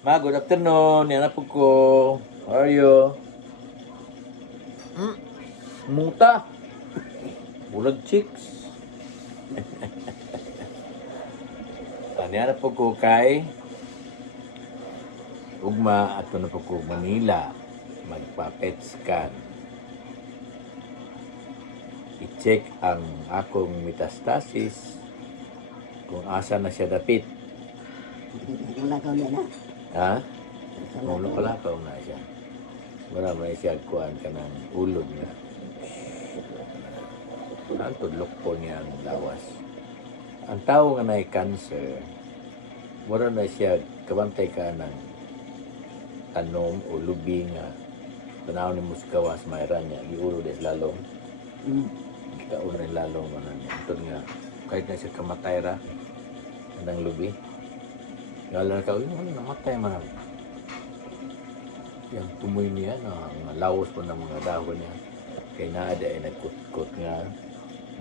Good afternoon. Yan na po ko. How are you? Muta. Bulag chicks. Yan na po ko kay ugma ato na po ko Manila. Magpa-PET scan. I-check ang akong metastasis kung asa na siya dapit. Wala ka ulit na. Ha? Wala pala pa na siya. Wala mo na siya kuhaan ka ng ulog na. Ang tudlok po niya ang lawas. Ang tao nga na cancer, wala na siya kabantay ka ng tanom o lubi nga panahon ni Muskawas mayroon niya. Iulo des lalong. Ikaon rin lalong ano niya. Ito nga, kahit na siya kamatay ra ng lubi. Lalo na ka, ano namatay man. Yung tumoy niya, lawas po ng mga dahon niya. Kaya naada ay nagkut-kut nga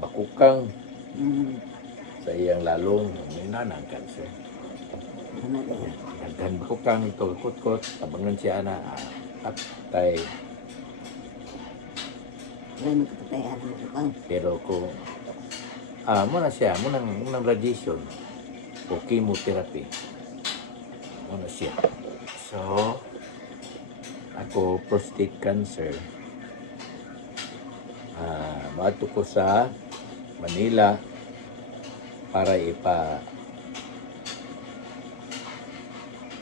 bakukang sa iyang lalong. May nanang cancer. Naghan bakukang ito, kut-kut, tabangan siya na at tay. Pero kung muna siya, munang radiation o chemotherapy. Ano siya. So, ako prostate cancer. Maato ko sa Manila para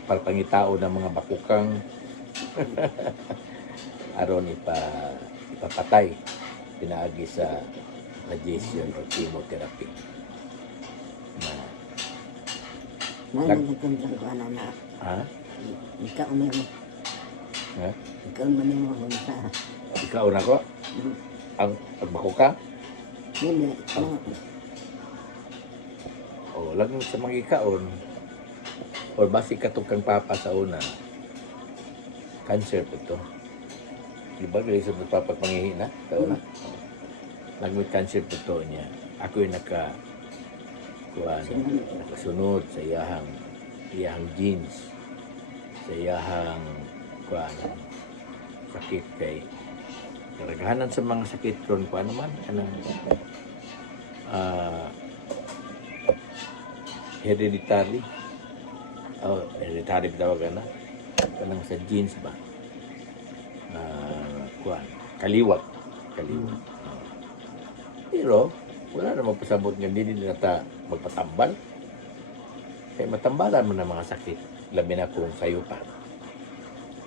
pangitao ng mga bakukang aron ipapatay pinaagi sa radiation or chemotherapy. Ha? Ikaw mo. Ha? Ikaw mo mo sa. Ikaw na ko? Ang bakukang? Hindi. O, laging sa mga ikaon. O, basi katukang papa sa una. Cancer po ito. Diba, galing sa papa pangihi na? Taon na? Nag-with cancer po ito niya. Ako yung nakasunod sa iyahang genes. Sa iyahang sakit kay karagahanan sa mga sakit ron ko ano man hereditary tawagan na kanang sa genes ba kaliwat pero wala namang pasabot nga hindi nata magpatambal kaya matambalan mo ng mga sakit labi na kung sayo pa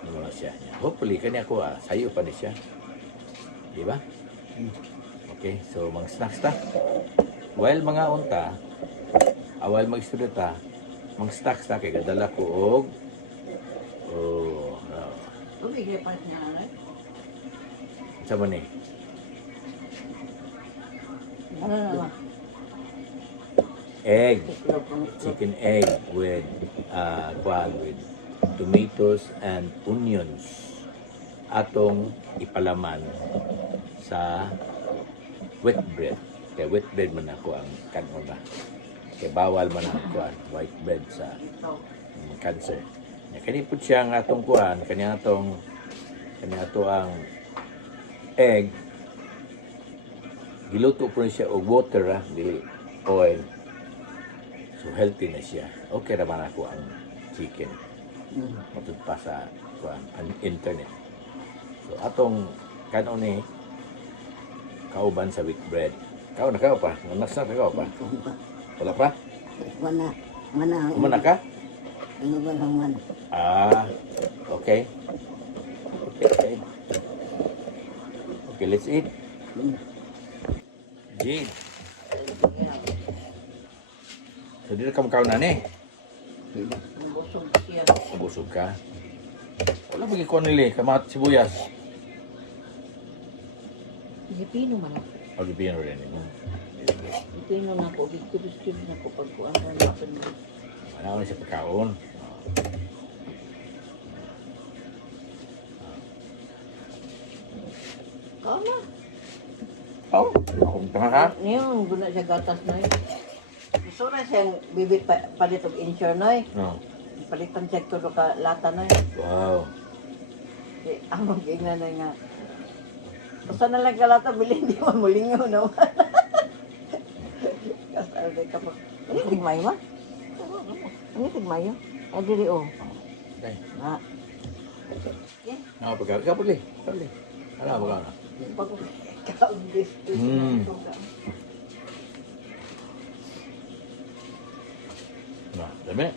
ano siya hopefully kanya ko sayo pa ni siya di ba? Okay, so mga snacks ta while mga unta while mag-student ta mga snacks ta kay gadala ko Bumigay pa niya na. sa man eh Ano naman? egg chicken egg with with tomatoes and onions atong ipalaman sa wheat bread. Kaya wheat bread man ako ang kanon na. Kaya bawal man ang white bread sa cancer. Kani po siya ang atong kanya ato ang egg. Giluto po siya og water dili oil. So healthy na siya. Okay naman ako ang chicken. Matod pa sa internet. So atong kanon ni kauban sa wheat bread. Kao na pa? Nanas na kao pa? Wala pa? Mana ka? Ano ba lang man? Okay. Okay, let's eat. Jade. So, di na ka makaw na ni? Busog siya. Busog ka? Wala bagi ko nili, kamat sibuyas. Pilipino man ako. Pag-ibigyan rin. Pilipino na ako. Bigtibis-tibis na ako pagkuhan na natin. Ano na siya pagkaon? Kao na. Akong tanga ha? Ngayon, guna siya gatas na yun. Gusto na siyang bibit palit of insure na eh. No. palitan siya tulo ka lata na yun. Wow. Ang mag-ingnan na nga. Basta na lang kalata, bilhin di mo mulingaw na. Kasi alay ka pa. Ano tigmayo ma? Ano tigmayo? Ay, diri o. Okay. Ha? Ako pagka, ikaw pagli. Ano ba ka na? Pag kaundis. Na, dami.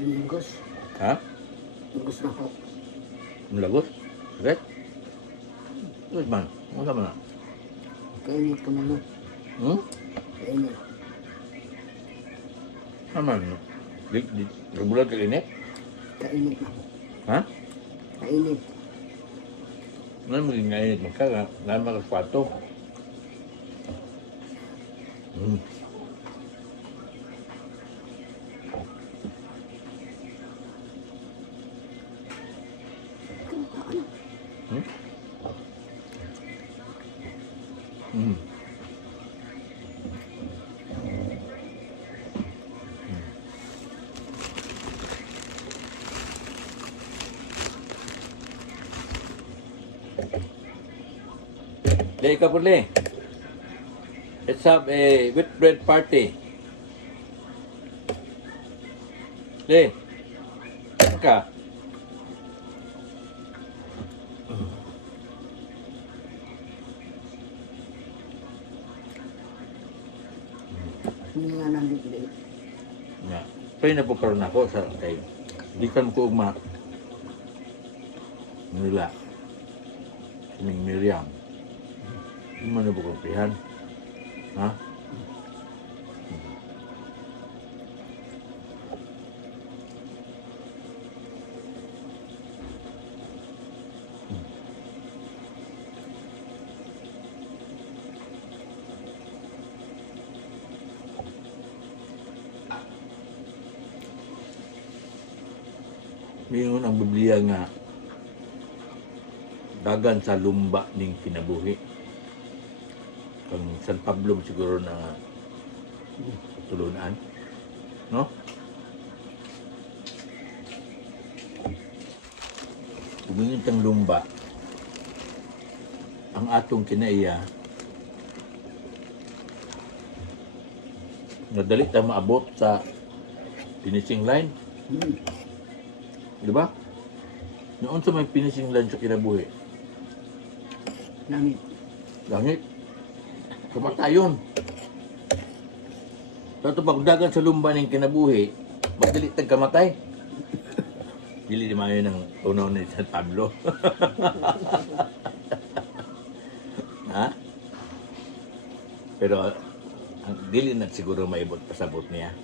Lingos. Ha? Lingos na po. Mulagot? Sakit? Terus man? Ano ka na? Kainit ka muna. Kainit. Naman. Rebulan ka init? Kainit na po. Ha? Kainit. Ano maging init? Magka, naman makakwato. Le, Kapurli. Let's have a wheat bread party. Le. Ka. Hindi nga nandito. Na. Pwede na po karoon ako sa kay. Di ka mo ko ugma. Nila. Kaming Miriam. Hindi mo na po kumpihan. Ha? Ngayon ang Biblia nga dagan sa lumba ning kinabuhi. Ang San Pablo siguro na tulunan. No? Tumingin kang lumba, ang atong kinaiya, nadali tayo maabot sa finishing line. Di ba? Noon sa may finishing line sa kinabuhi, Langit. langit, kamatayon. Pero pagdagan sa lumba ng kinabuhi, madali tag kamatay. Dili di mayo ng tunaw ni San Pablo. Ha? Pero ang dili na siguro maibot pasabot niya.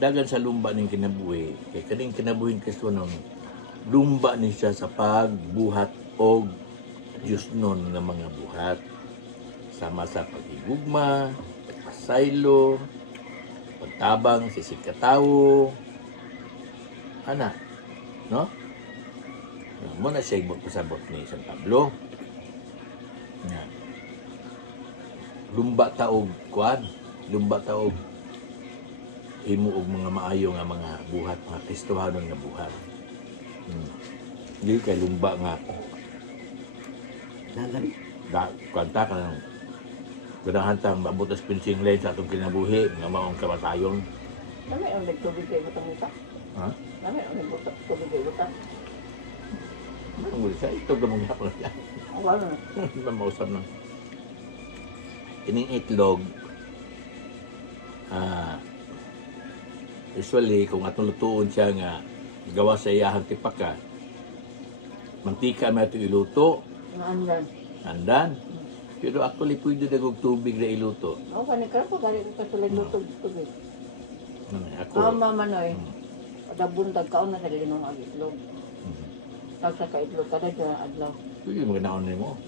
Dagan sa lumba ng kinabuhi, kay kaning kinabuhin Kristo nung lumba ni siya sa pagbuhat og Diyos nun nga mga buhat. Sama sa paghigugma, pagpasaylo, pagtabang, sisig katawo. Ana, no? Muna siya ibot pasabot ni San Pablo. Nga. Lumba taog kuan, lumba taog himo og mga maayo nga mga buhat, mga Kristohanon nga buhat. Hindi kay lumba nga Dagan. kanta ka ng ganahan tang maabot as pinching line sa atong kinabuhi nga maong kamatayon. Dami ang nagtubig kayo butang ita. Ha? Dami ang nagtubig kayo butang. Ang muli siya, ito gamang hapon na siya. Wala na. Hindi ba mausap na? Ining itlog, usually, kung atong lutuon siya nga gawa sa iyahang tipaka, mantika may ito iluto, Naandan. andan. Pero actually, pwede nagog tubig na iluto. Ako kanikara po, gani ko kasulay lutog tubig. Ako, Manoy. Kada bundag kaon na sa linong ang itlog. Tag sa kaitlog kada dyan adlaw. pwede maganaon ni mo.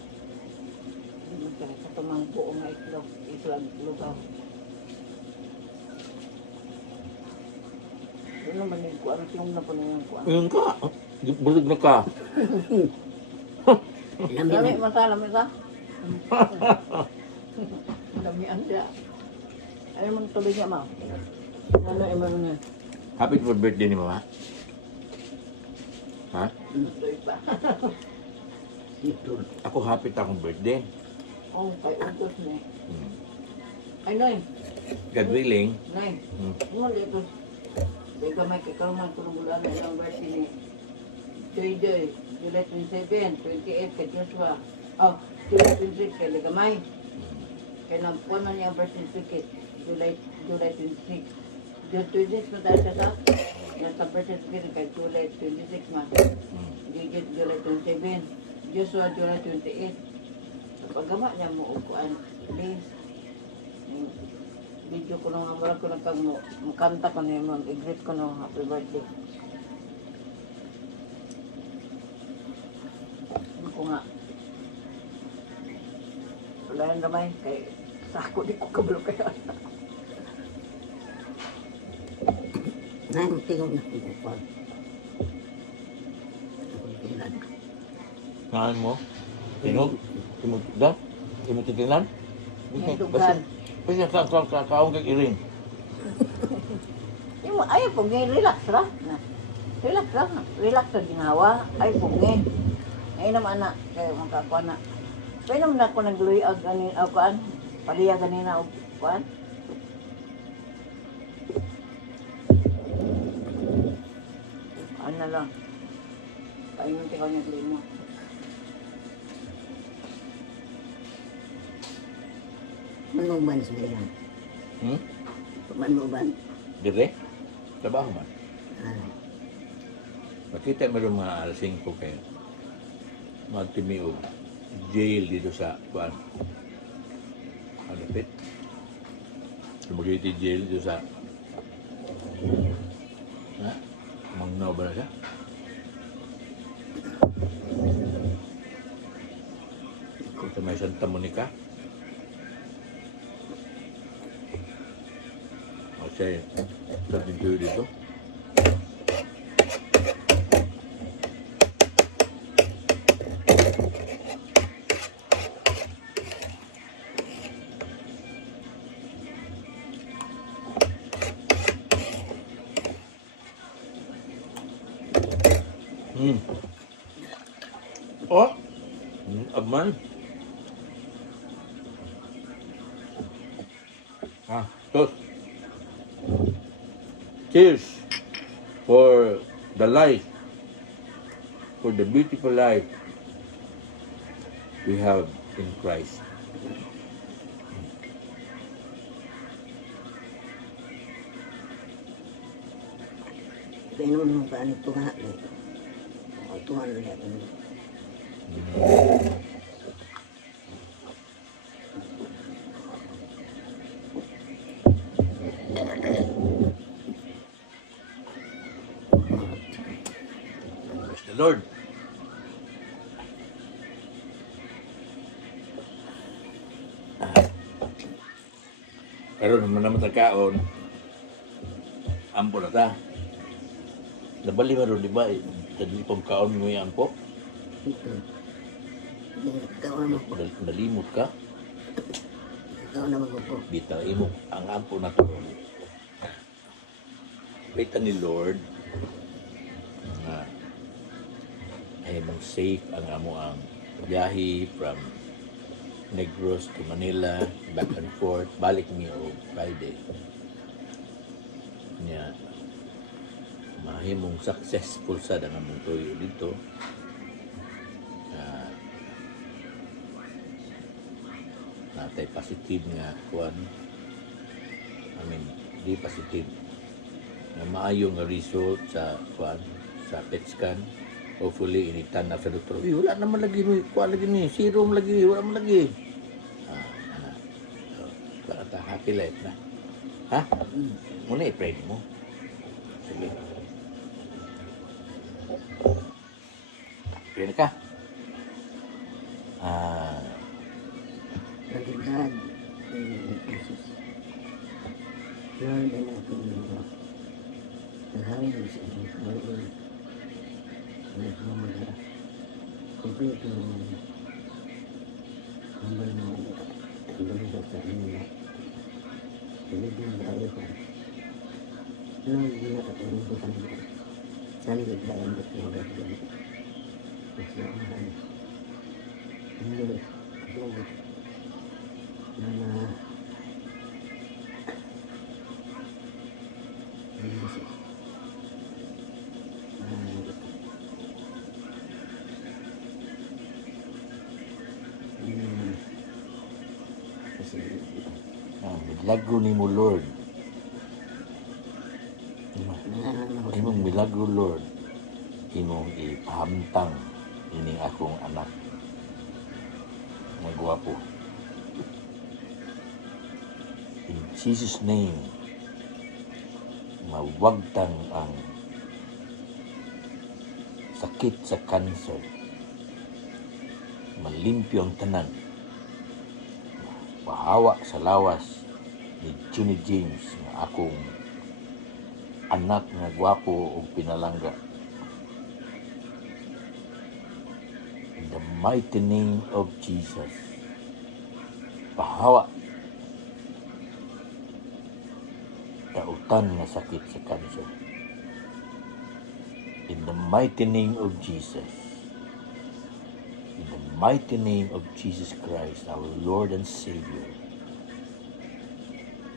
Hindi ka sa tumang buong nga itlog. Itlog lugaw. Yun naman yung kuwan. Yung na po na yung kuwan. Ayun ka, burog na ka. Dami, masala mo sa? Dami ang siya. Ano mong tubig niya, ma? Ano, ano na? Happy for birthday ni Mama. Ha? Tubig pa. Ito. Ako happy ta akong birthday. Oh, kay utos na. Hmm. Ay, Noy. God willing. Noy. Hmm. Ano dito? Di ka may kakalman kung bulan na ilang birthday ni Joy, July 27, 28 kay Joshua. Oh, July 26 kay Ligamay. Kaya napuan na niya ang birth certificate. July 26. June 26 mo tayo sa nasa birth certificate kay July 26 man. Hmm. Gigit July 27. Joshua July 28. So paggawa niya mo ukuan. Please. Video ko nung amara ko nagkag mo kanta ko na yung i-greet ko nung happy birthday. Ano ko nga. Wala yan ramay kay sako di ko kablo kaya. Nang tingog na kukupan. Kukupan. Saan mo? Tinog? Timog da? Timog titinan? May dugan. Basta kaong kag iring. Yung ayaw po ngayon, relax ra. Na. Relax ra. Relax sa ginawa. Ay po ngayon. Ngayon naman na. Kaya makakuha na. Kaya naman ako nagluyag ganin, kuan. Paliya ganina o kuan. Ano na lang. Paingon ikaw niya limo. Manuban sa bilang. Hmm? Manuban. Dire? Trabaho man. Ay. Makita mo rin mga alas 5 kayo. Magtimiog. Jail dito sa kuan. Ano pit? Lumagiti jail dito sa ha? Mangnaw ba na siya? Sa may Santa Monica. O siya sa pintuyo dito. Hmm. Oh! Abman. Ah, tos. Cheers for the life, for the beautiful life we have in Christ. Kaya naman mo paano tunga. O tunga na niya. Praise the Lord. Pero naman kaon, ampo na ta. Nabali mo rin, di ba? Tadi pang kaon mo yung ampo. Ito. Ikaw na mo. Nalimot ka. Ikaw na magpupo. Bita imo ang ampo na to. Kita ni Lord na ay mong safe ang amo ang biyahe from Negros to Manila, back and forth, balik niyo Friday. Niya, mahimong successful sa dangamong tuyo dito. Natay positive nga kuan. I mean, di positive. Na maayo nga result sa kuan, sa PET scan. Hopefully, initan na sa doktor. Uy, wala naman lagi, kuan lagi ni, serum lagi, wala naman lagi. So, ta happy life na. Ha? Muna i-pray mo. Sige. Pray na ka. Pagkagad. Jesus. Lord, and aking mo. Naghawi mo sa inyo. Lord, naghawi mo na. Kompleto mo. Hambal mo. Hambal mo sa inyo. Pinigyan tayo ko. Ano gina katulong ko kanina. Saligid ba ang buti ng gagawin? Kasi ang hindi katulong na hindi siya. Kasi Milagro ni mo, Lord. Imong milagro, Lord. Imong ipahamtang ining akong anak. Mga gwapo. In Jesus' name, mawagtang ang sakit sa cancer. Malimpyo ang tanan. Pahawa sa lawas ni Johnny James nga akong anak nga gwapo o pinalangga. In the mighty name of Jesus. Pahawa kautan nga sakit sa cancer. In the mighty name of Jesus. In the mighty name of Jesus Christ, our Lord and Savior.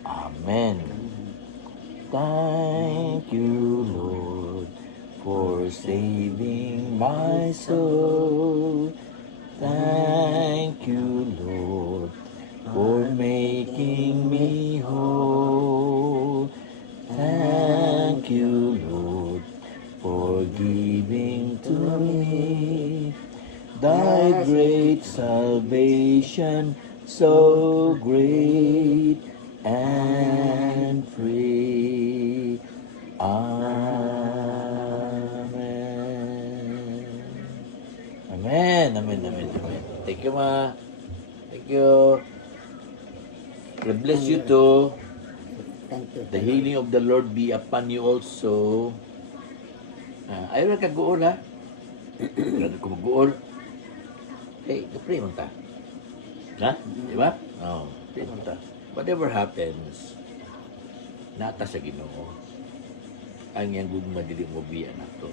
Amen. Thank you, Lord, for saving my soul. Thank you, Lord, for making me whole. Thank you, Lord, for giving to me thy great salvation, so great and free. Amen. Amen. Amen. Amen. Amen. Thank you, ma. Thank you. God bless you too. thank you. The healing of the Lord be upon you also. Ayaw na kaguol, ha? Ayaw na kumaguol. Eh, pray mo ta. Ha? Di ba? Oo. Pray mo ta. Whatever happens, nata sa Ginoo. Ang yang gugma dili mo biya na to.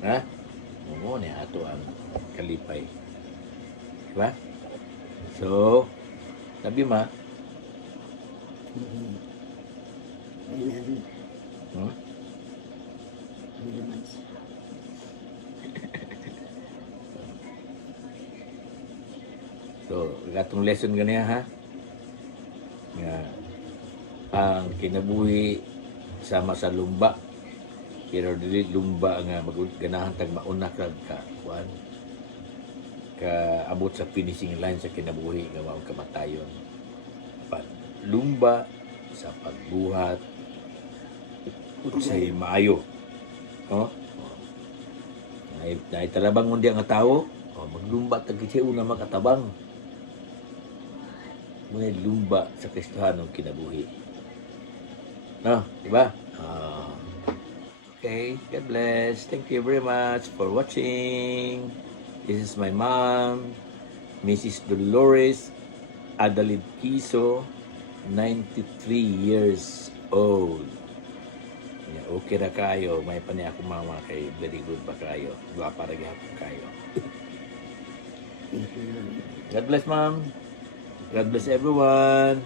Ha? Oo, ni ato ang kalipay. Di ba? So, sabi ma, I love you hmm? very much. So, gatong lesson ganiya ha. Nga ang kinabuhi sama sa lumba. Pero dili lumba nga ganahan tag mauna ka kuan ka abot sa finishing line sa kinabuhi nga mao kamatayon. Lumba sa pagbuhat utsay maayo. Oh? Naitalabang mo diya nga tao, maglumba tag kitay una makatabang. May lumba sa Kristohanong kinabuhi. No, di ba? Okay, God bless. Thank you very much for watching. This is my mom, Mrs. Dolores Adalid Quiso, 93 years old. Yeah, okay na kayo. May pa niya ako mama kay very good pa kayo. Guwapa rin ako kayo. Thank you. God bless, ma'am. God bless everyone.